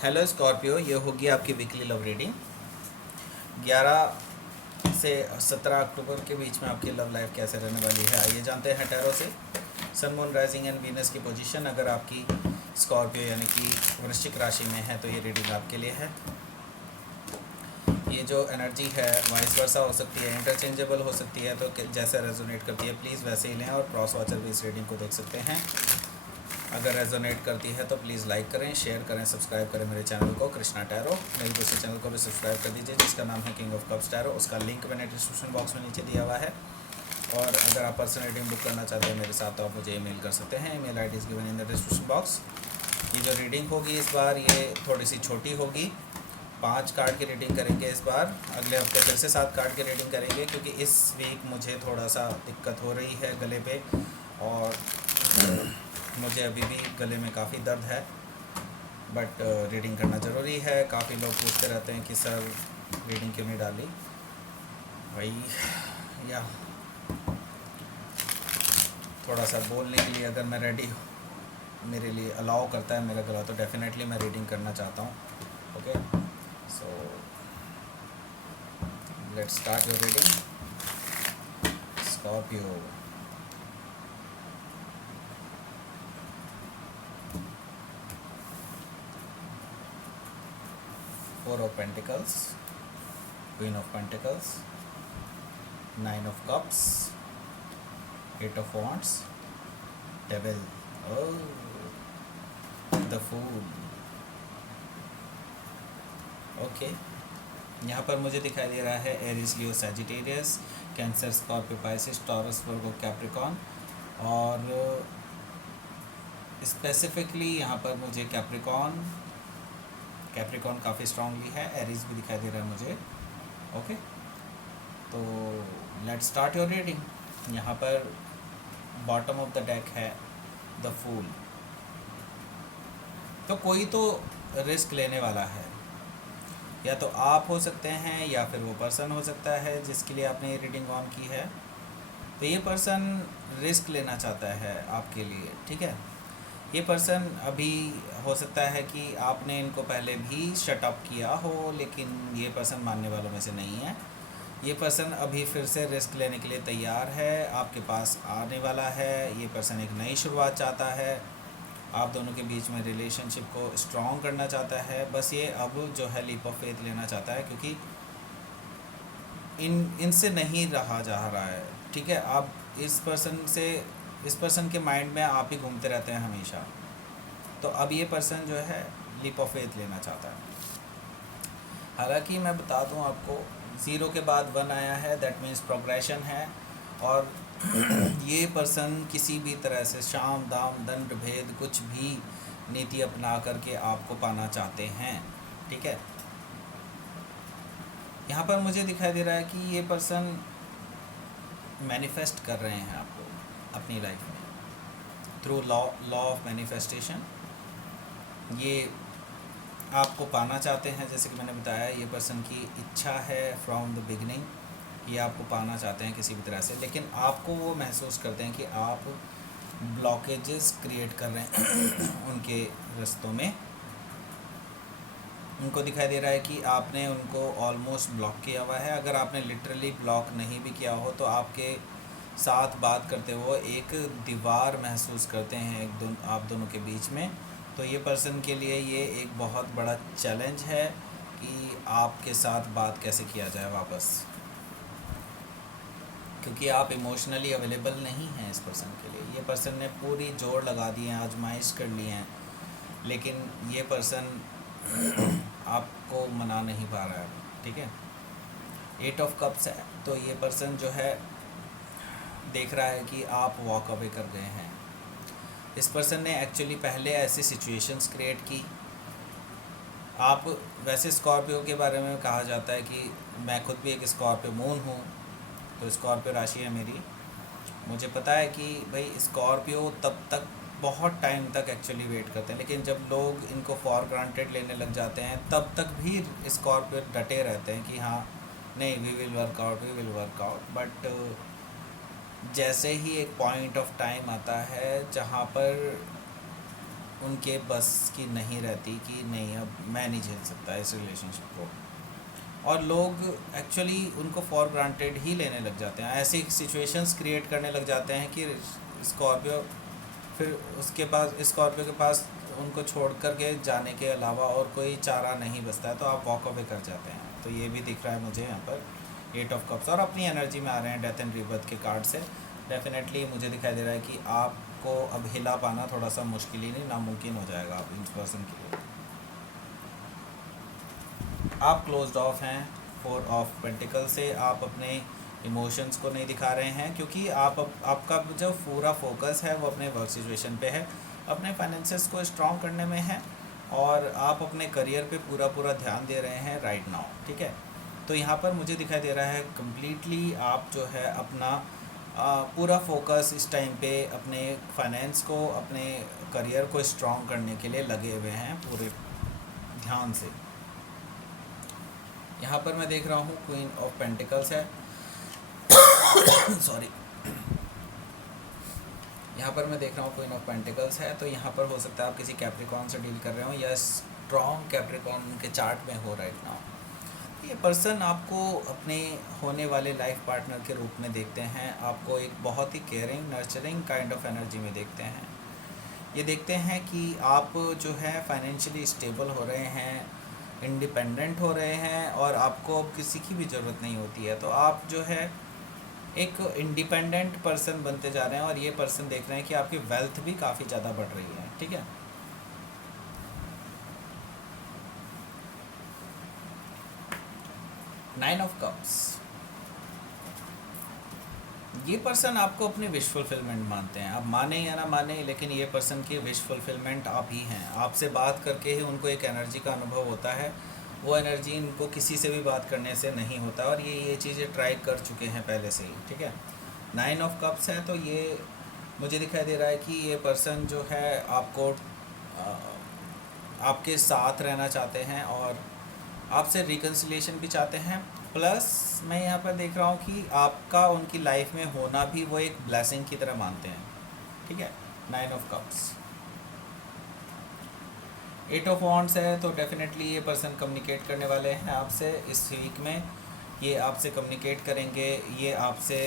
Hello Scorpio, ये होगी आपकी वीकली लव रीडिंग। 11 से 17 अक्टूबर के बीच में आपकी लव लाइफ कैसे रहने वाली है, आइए जानते हैं टैरो से। सन, मून, राइजिंग एंड वीनस की पोजीशन अगर आपकी स्कॉर्पियो यानी कि वृश्चिक राशि में है तो ये रीडिंग आपके लिए है। ये जो एनर्जी है वाइस वर्सा हो सकती है, इंटरचेंजेबल हो सकती है, तो जैसे रेजोनेट करती है प्लीज़ वैसे ही लें, और क्रॉस वॉचर भी इस रीडिंग को देख सकते हैं। अगर रेजोनेट करती है तो प्लीज़ लाइक करें, शेयर करें, सब्सक्राइब करें मेरे चैनल को कृष्णा टैरो। मेरे दूसरे चैनल को भी सब्सक्राइब कर दीजिए जिसका नाम है किंग ऑफ कप्स टैरो। उसका लिंक मैंने डिस्क्रिप्शन बॉक्स में नीचे दिया हुआ है। और अगर आप पर्सनल रीडिंग बुक करना चाहते हैं मेरे साथ तो आप मुझे ईमेल कर सकते हैं। Email ID is given in the description box. ये जो रीडिंग होगी इस बार ये थोड़ी सी छोटी होगी। 5 कार्ड की रीडिंग करेंगे इस बार। अगले हफ्ते फिर से 7 कार्ड की रीडिंग करेंगे क्योंकि इस वीक मुझे थोड़ा सा दिक्कत हो रही है गले पे, और मुझे अभी भी गले में काफ़ी दर्द है। बट रीडिंग करना ज़रूरी है। काफ़ी लोग पूछते रहते हैं कि सर रीडिंग क्यों नहीं डाली भाई, या थोड़ा सा बोलने के लिए अगर मैं रेडी मेरे लिए अलाउ करता है मेरा गला तो डेफिनेटली मैं रीडिंग करना चाहता हूँ। Okay, so let's start your reading Scorpio. Four of Pentacles, Queen of Pentacles, Nine of Cups, Eight of Wands, Devil, oh, the Fool। Okay, यहाँ पर मुझे दिखाई दे रहा है Aries, Leo, Sagittarius, Cancer, Scorpio, Pisces, Taurus, Virgo, Capricorn. और specifically यहाँ पर मुझे कैप्रिकॉन काफ़ी स्ट्रांगली है। एरीज भी दिखाई दे रहा है मुझे। ओके, तो लेट्स स्टार्ट योर रीडिंग। यहाँ पर बॉटम ऑफ द डेक है द फूल। तो कोई तो रिस्क लेने वाला है, या तो आप हो सकते हैं या फिर वो पर्सन हो सकता है जिसके लिए आपने ये रीडिंग ऑन की है। तो ये पर्सन रिस्क लेना चाहता है आपके लिए, ठीक है। ये पर्सन अभी हो सकता है कि आपने इनको पहले भी शट अप किया हो, लेकिन ये पर्सन मानने वालों में से नहीं है। ये पर्सन अभी फिर से रिस्क लेने के लिए तैयार है, आपके पास आने वाला है। ये पर्सन एक नई शुरुआत चाहता है, आप दोनों के बीच में रिलेशनशिप को स्ट्रॉन्ग करना चाहता है। बस ये अब जो है लीप ऑफ फेथ लेना चाहता है क्योंकि इनसे नहीं रहा जा रहा है, ठीक है। आप इस पर्सन के माइंड में आप ही घूमते रहते हैं हमेशा। तो अब ये पर्सन जो है लीप ऑफ फेथ लेना चाहता है। हालांकि मैं बता दूं आपको, 0 के बाद 1 आया है, दैट मीन्स प्रोग्रेशन है। और ये पर्सन किसी भी तरह से शाम दाम दंड भेद कुछ भी नीति अपना करके आपको पाना चाहते हैं, ठीक है। यहाँ पर मुझे दिखाई दे रहा है कि ये पर्सन मैनिफेस्ट कर रहे हैं आपको अपनी लाइफ में थ्रू लॉ ऑफ मैनिफेस्टेशन। ये आपको पाना चाहते हैं, जैसे कि मैंने बताया ये पर्सन की इच्छा है फ्रॉम द बिगनिंग। ये आपको पाना चाहते हैं किसी भी तरह से, लेकिन आपको वो महसूस करते हैं कि आप ब्लॉकेजेस क्रिएट कर रहे हैं उनके रास्तों में। उनको दिखाई दे रहा है कि आपने उनको ऑलमोस्ट ब्लॉक किया हुआ है। अगर आपने लिटरली ब्लॉक नहीं भी किया हो तो आपके साथ बात करते हुए एक दीवार महसूस करते हैं आप दोनों के बीच में। तो ये पर्सन के लिए ये एक बहुत बड़ा चैलेंज है कि आपके साथ बात कैसे किया जाए वापस, क्योंकि आप इमोशनली अवेलेबल नहीं हैं इस पर्सन के लिए। ये पर्सन ने पूरी जोर लगा दी है, आजमाइश कर ली हैं, लेकिन ये पर्सन आपको मना नहीं पा रहा है, ठीक है। 8 ऑफ कप्स है, तो ये पर्सन जो है देख रहा है कि आप वॉक अवे कर गए हैं। इस पर्सन ने एक्चुअली पहले ऐसी सिचुएशंस क्रिएट की। आप वैसे स्कॉर्पियो के बारे में कहा जाता है कि मैं खुद भी एक स्कॉर्पियो मून हूँ, तो स्कॉर्पियो राशि है मेरी। मुझे पता है कि भाई स्कॉर्पियो तब तक बहुत टाइम तक एक्चुअली वेट करते हैं, लेकिन जब लोग इनको फॉर ग्रांटेड लेने लग जाते हैं तब तक भी स्कॉर्पियो डटे रहते हैं कि हाँ नहीं, we will work out. But जैसे ही एक पॉइंट ऑफ टाइम आता है जहाँ पर उनके बस की नहीं रहती कि नहीं अब मैं नहीं झेल सकता इस रिलेशनशिप को, और लोग एक्चुअली उनको फॉर ग्रांटेड ही लेने लग जाते हैं, ऐसी सिचुएशंस क्रिएट करने लग जाते हैं कि स्कॉर्पियो फिर उसके पास स्कॉर्पियो के पास उनको छोड़ कर के जाने के अलावा और कोई चारा नहीं बचता है, तो आप वॉक अवे कर जाते हैं। तो ये भी दिख रहा है मुझे यहाँ पर 8 ऑफ कप्स, और अपनी एनर्जी में आ रहे हैं डेथ एंड रीबर्थ के कार्ड से। डेफिनेटली मुझे दिखाई दे रहा है कि आपको अब हिला पाना थोड़ा सा मुश्किल ही नहीं नामुमकिन हो जाएगा आप इस पर्सन के लिए। आप क्लोज्ड ऑफ हैं 4 ऑफ पेंटिकल से, आप अपने इमोशंस को नहीं दिखा रहे हैं क्योंकि आपका जो पूरा फोकस है वो अपने वर्क सिचुएशन पे है, अपने फाइनेंसेस को स्ट्रॉन्ग करने में है, और आप अपने करियर पे पूरा ध्यान दे रहे हैं राइट नाउ, ठीक है। तो यहाँ पर मुझे दिखाई दे रहा है कम्प्लीटली आप जो है अपना पूरा फोकस इस टाइम पे अपने फाइनेंस को, अपने करियर को स्ट्रॉन्ग करने के लिए लगे हुए हैं पूरे ध्यान से। यहाँ पर मैं देख रहा हूँ क्वीन ऑफ पेंटिकल्स है सॉरी, यहाँ पर मैं देख रहा हूँ क्वीन ऑफ पेंटिकल्स है। तो यहाँ पर हो सकता है आप किसी कैप्रिकॉर्न से डील कर रहे हो या स्ट्रॉन्ग कैप्रिकॉर्न के चार्ट में हो राइट नाउ। ये पर्सन आपको अपने होने वाले लाइफ पार्टनर के रूप में देखते हैं, आपको एक बहुत ही caring nurturing kind of energy में देखते हैं। ये देखते हैं कि आप जो है फाइनेंशियली स्टेबल हो रहे हैं, इंडिपेंडेंट हो रहे हैं, और आपको अब किसी की भी ज़रूरत नहीं होती है। तो आप जो है एक इंडिपेंडेंट पर्सन बनते जा रहे हैं, और ये पर्सन देख रहे हैं कि आपकी वेल्थ भी काफ़ी ज़्यादा बढ़ रही है, ठीक है। नाइन ऑफ कप्स, ये पर्सन आपको अपनी विश फुलफिलमेंट मानते हैं, आप माने या ना माने, लेकिन ये पर्सन की विश फुलफिलमेंट आप ही हैं। आपसे बात करके ही उनको एक एनर्जी का अनुभव होता है, वो एनर्जी इनको किसी से भी बात करने से नहीं होता, और ये चीज़ें ट्राई कर चुके हैं पहले से ही, ठीक है। 9 ऑफ कप्स है, तो ये मुझे दिखाई दे रहा है कि ये पर्सन जो है आपको आपके साथ रहना चाहते हैं, और आपसे रिकन्सिलिएशन भी चाहते हैं। प्लस मैं यहाँ पर देख रहा हूँ कि आपका उनकी लाइफ में होना भी वो एक ब्लेसिंग की तरह मानते हैं, ठीक है। 9 ऑफ कप्स, 8 ऑफ वॉन्ड्स है, तो डेफिनेटली ये पर्सन कम्युनिकेट करने वाले हैं आपसे इस वीक में। ये आपसे कम्युनिकेट करेंगे, ये आपसे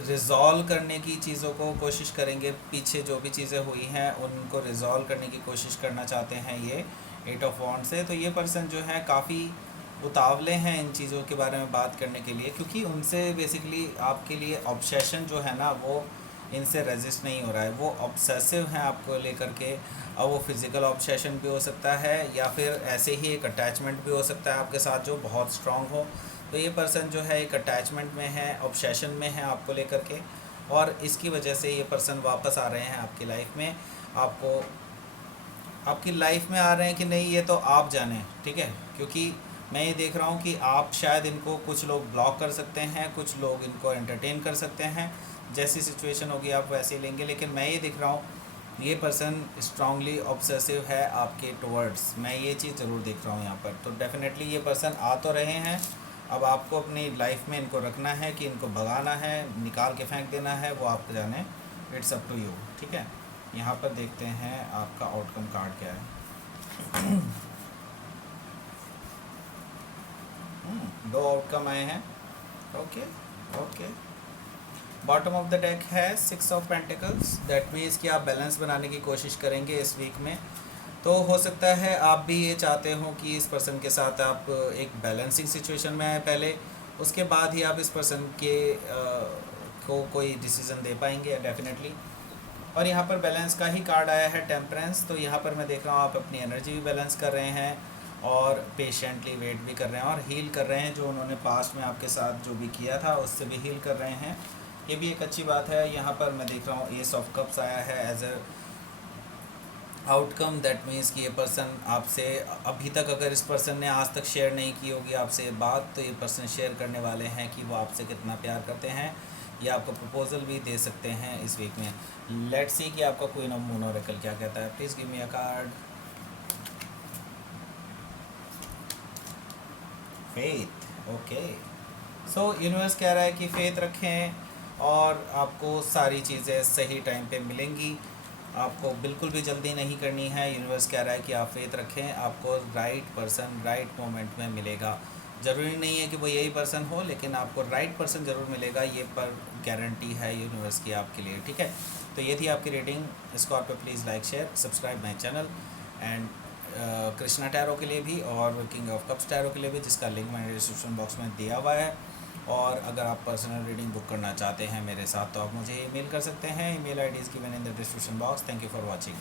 रिज़ॉल्व करने की चीज़ों को कोशिश करेंगे, पीछे जो भी चीज़ें हुई हैं उनको रिज़ॉल्व करने की कोशिश करना चाहते हैं ये 8 ऑफ वॉन्ड्स से। तो ये पर्सन जो है काफ़ी उतावले हैं इन चीज़ों के बारे में बात करने के लिए, क्योंकि उनसे बेसिकली आपके लिए ऑब्सेशन जो है ना वो इनसे रेजिस्ट नहीं हो रहा है, वो ऑब्सेसिव हैं आपको लेकर के। और वो फिज़िकल ऑब्सेशन भी हो सकता है, या फिर ऐसे ही एक अटैचमेंट भी हो सकता है आपके साथ जो बहुत स्ट्रॉन्ग हो। तो ये पर्सन जो है एक अटैचमेंट में है, ऑब्सेशन में है आपको लेकर के, और इसकी वजह से ये पर्सन वापस आ रहे हैं आपकी लाइफ में। आपको आपकी लाइफ में आ रहे हैं कि नहीं ये तो आप जाने, ठीक है। क्योंकि मैं ये देख रहा हूँ कि आप शायद इनको, कुछ लोग ब्लॉक कर सकते हैं, कुछ लोग इनको एंटरटेन कर सकते हैं, जैसी सिचुएशन होगी आप वैसे ही लेंगे। लेकिन मैं ये देख रहा हूँ ये पर्सन स्ट्रांगली ऑब्सेसिव है आपके टुवर्ड्स, मैं ये चीज़ ज़रूर देख रहा हूँ यहाँ पर। तो डेफिनेटली ये पर्सन आ तो रहे हैं, अब आपको अपनी लाइफ में इनको रखना है कि इनको भगाना है, निकाल के फेंक देना है, वो आप जाने, इट्स अप टू यू, ठीक है। यहाँ पर देखते हैं आपका आउटकम कार्ड क्या है। दो आउटकम आए हैं, okay okay. Bottom of the deck है 6 ऑफ पेंटिकल्स, दैट मीन्स कि आप बैलेंस बनाने की कोशिश करेंगे इस वीक में। तो हो सकता है आप भी ये चाहते हो कि इस पर्सन के साथ आप एक बैलेंसिंग सिचुएशन में आए पहले, उसके बाद ही आप इस पर्सन के को कोई डिसीज़न दे पाएंगे डेफिनेटली। और यहाँ पर बैलेंस का ही कार्ड आया है टेम्परेंस, तो यहाँ पर मैं देख रहा हूँ आप अपनी एनर्जी भी बैलेंस कर रहे हैं, और पेशेंटली वेट भी कर रहे हैं, और हील कर रहे हैं। जो उन्होंने पास्ट में आपके साथ जो भी किया था उससे भी हील कर रहे हैं, ये भी एक अच्छी बात है। यहाँ पर मैं देख रहा हूँ एस ऑफ कप्स आया है as a outcome, that means कि ये पर्सन आपसे अभी तक, अगर इस पर्सन ने आज तक शेयर नहीं की होगी आपसे बात, तो ये पर्सन शेयर करने वाले हैं कि वो आपसे कितना प्यार करते हैं, या आपको प्रपोजल भी दे सकते हैं इस वीक में। लेट्स सी कि आपका क्वीन ऑफ मून ऑरेकल क्या कहता है। Please give me a card. Faith, okay. So universe कह रहा है कि फेथ रखें और आपको सारी चीज़ें सही टाइम पे मिलेंगी। आपको बिल्कुल भी जल्दी नहीं करनी है। यूनिवर्स कह रहा है कि आप फेथ रखें, आपको राइट पर्सन राइट मोमेंट में मिलेगा। ज़रूरी नहीं है कि वो यही पर्सन हो, लेकिन आपको राइट पर्सन ज़रूर मिलेगा, ये पर गारंटी है यूनिवर्स की आपके लिए, ठीक है। तो ये थी आपकी रेटिंग। इसको आप please like share subscribe my channel and Krishna tarot के लिए भी और किंग ऑफ कप्स टैरो के लिए भी, जिसका लिंक मैंने डिस्क्रिप्शन बॉक्स में दिया हुआ है। और अगर आप पर्सनल रीडिंग बुक करना चाहते हैं मेरे साथ, तो आप मुझे ईमेल कर सकते हैं। Email ID is given in the description box. Thank you for watching.